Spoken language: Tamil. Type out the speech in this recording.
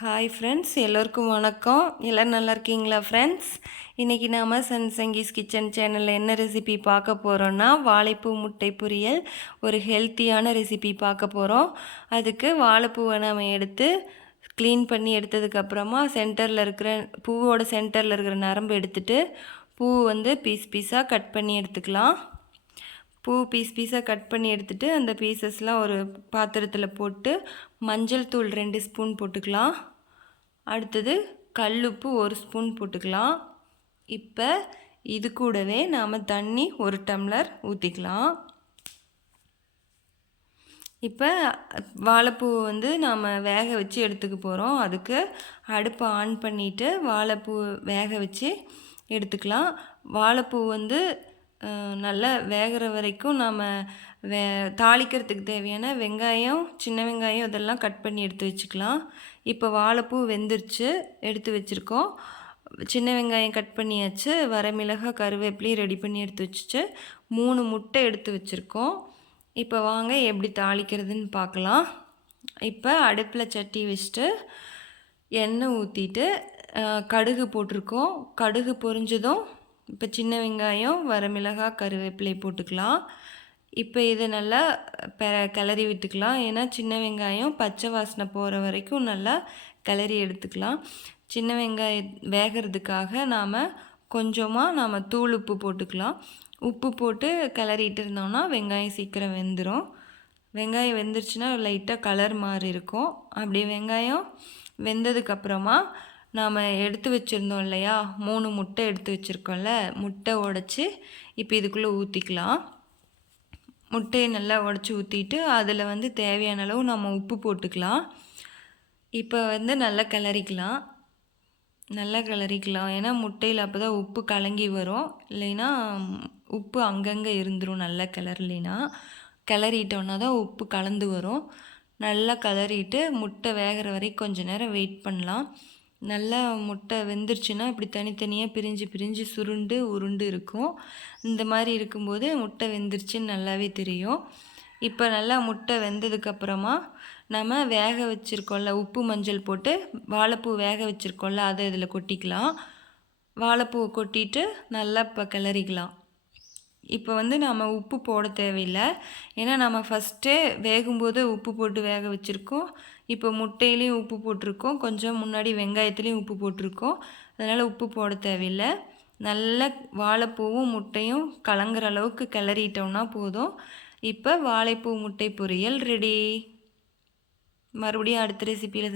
ஹாய் ஃப்ரெண்ட்ஸ், எல்லோருக்கும் வணக்கம். எல்லோரும் நல்லா இருக்கீங்களா ஃப்ரெண்ட்ஸ்? இன்றைக்கி நாம் சங்கீஸ் கிச்சன் சேனலில் என்ன ரெசிபி பார்க்க போகிறோன்னா, வாழைப்பூ முட்டை பொரியல், ஒரு ஹெல்த்தியான ரெசிபி பார்க்க போகிறோம். அதுக்கு வாழைப்பூவை நாம் எடுத்து க்ளீன் பண்ணி எடுத்ததுக்கப்புறமா பூவோட சென்டரில் இருக்கிற நரம்பு எடுத்துகிட்டு பூ பீஸ் பீஸாக கட் பண்ணி எடுத்துக்கலாம். பூ பீஸ் பீஸாக கட் பண்ணி எடுத்துகிட்டு அந்த பீசஸ்லாம் ஒரு பாத்திரத்தில் போட்டு மஞ்சள் தூள் 2 ஸ்பூன் போட்டுக்கலாம். அடுத்தது கல்லுப்பு 1 ஸ்பூன் போட்டுக்கலாம். இப்போ இது கூடவே நாம் தண்ணி 1 டம்ளர் ஊற்றிக்கலாம். இப்போ வாழைப்பூ நாம் வேக வச்சு எடுத்துக்க போகிறோம். அதுக்கு அடுப்பை ஆன் பண்ணிவிட்டு வாழைப்பூ வேக வச்சு எடுத்துக்கலாம். வாழைப்பூ நல்லா வேகிற வரைக்கும் நாம் தாளிக்கிறதுக்கு தேவையான வெங்காயம், சின்ன வெங்காயம் இதெல்லாம் கட் பண்ணி எடுத்து வச்சுக்கலாம். இப்போ வாழைப்பூ வெந்துருச்சு, எடுத்து வச்சுருக்கோம். சின்ன வெங்காயம் கட் பண்ணியாச்சு, வரமிளகாய், கருவேப்பிலையும் ரெடி பண்ணி எடுத்து வச்சுட்டு 3 முட்டை எடுத்து வச்சுருக்கோம். இப்போ வாங்க எப்படி தாளிக்கிறதுன்னு பார்க்கலாம். இப்போ அடுப்பில் சட்டி வச்சுட்டு எண்ணெய் ஊற்றிட்டு கடுகு போட்டிருக்கோம். கடுகு பொரிஞ்சதும் இப்போ சின்ன வெங்காயம், வரமிளகாய், கருவேப்பிலை போட்டுக்கலாம். இப்போ இதை நல்லா கிளறி விட்டுக்கலாம். ஏன்னா சின்ன வெங்காயம் பச்சை வாசனை போகிற வரைக்கும் நல்லா கிளறி எடுத்துக்கலாம். சின்ன வெங்காயம் வேகிறதுக்காக கொஞ்சமாக தூள் உப்பு போட்டுக்கலாம். உப்பு போட்டு கிளறிட்டு இருந்தோம்னா வெங்காயம் சீக்கிரம் வெந்துடும். வெங்காயம் வெந்துருச்சுன்னா லைட்டாக கலர் மாறி இருக்கும். அப்படி வெங்காயம் வெந்ததுக்கப்புறமா நாம் எடுத்து வச்சுருந்தோம் இல்லையா, 3 முட்டை எடுத்து வச்சுருக்கோம்ல, முட்டை உடச்சி இப்போ இதுக்குள்ளே ஊற்றிக்கலாம். முட்டையை நல்லா உடச்சி ஊற்றிட்டு அதில் தேவையான அளவு நம்ம உப்பு போட்டுக்கலாம். இப்போ நல்லா கிளறிக்கலாம். ஏன்னா முட்டையில் அப்போ தான் உப்பு கலங்கி வரும். இல்லைன்னா உப்பு அங்கங்கே இருந்துடும். நல்லா கிளறிட்டோன்னா தான் உப்பு கலந்து வரும். நல்லா கிளறிட்டு முட்டை வேகிற வரைக்கும் கொஞ்சம் நேரம் வெயிட் பண்ணலாம். நல்லா முட்டை வெந்துருச்சுன்னா இப்படி தனித்தனியாக பிரிஞ்சு சுருண்டு உருண்டு இருக்கும். இந்த மாதிரி இருக்கும்போது முட்டை வெந்துருச்சுன்னு நல்லாவே தெரியும். இப்போ நல்லா முட்டை வெந்ததுக்கப்புறமா நம்ம வேக வச்சுருக்கோம்ல, உப்பு மஞ்சள் போட்டு வாழைப்பூ வேக வச்சுருக்கோம்ல, அதை இதில் கொட்டிக்கலாம். வாழைப்பூவை கொட்டிட்டு நல்லா இப்போ கிளறிக்கலாம். இப்போ நம்ம உப்பு போட தேவையில்லை. ஏன்னா நம்ம ஃபஸ்ட்டே வேகும்போது உப்பு போட்டு வேக வச்சுருக்கோம். இப்போ முட்டையிலையும் உப்பு போட்டிருக்கோம், கொஞ்சம் முன்னாடி வெங்காயத்துலேயும் உப்பு போட்டிருக்கோம். அதனால் உப்பு போட தேவையில்லை. நல்லா வாழைப்பூவும் முட்டையும் கலங்குற அளவுக்கு கிளறிட்டோம்னா போதும். இப்போ வாழைப்பூ முட்டை பொரியல் ரெடி. மறுபடியும் அடுத்த ரெசிப்பியில்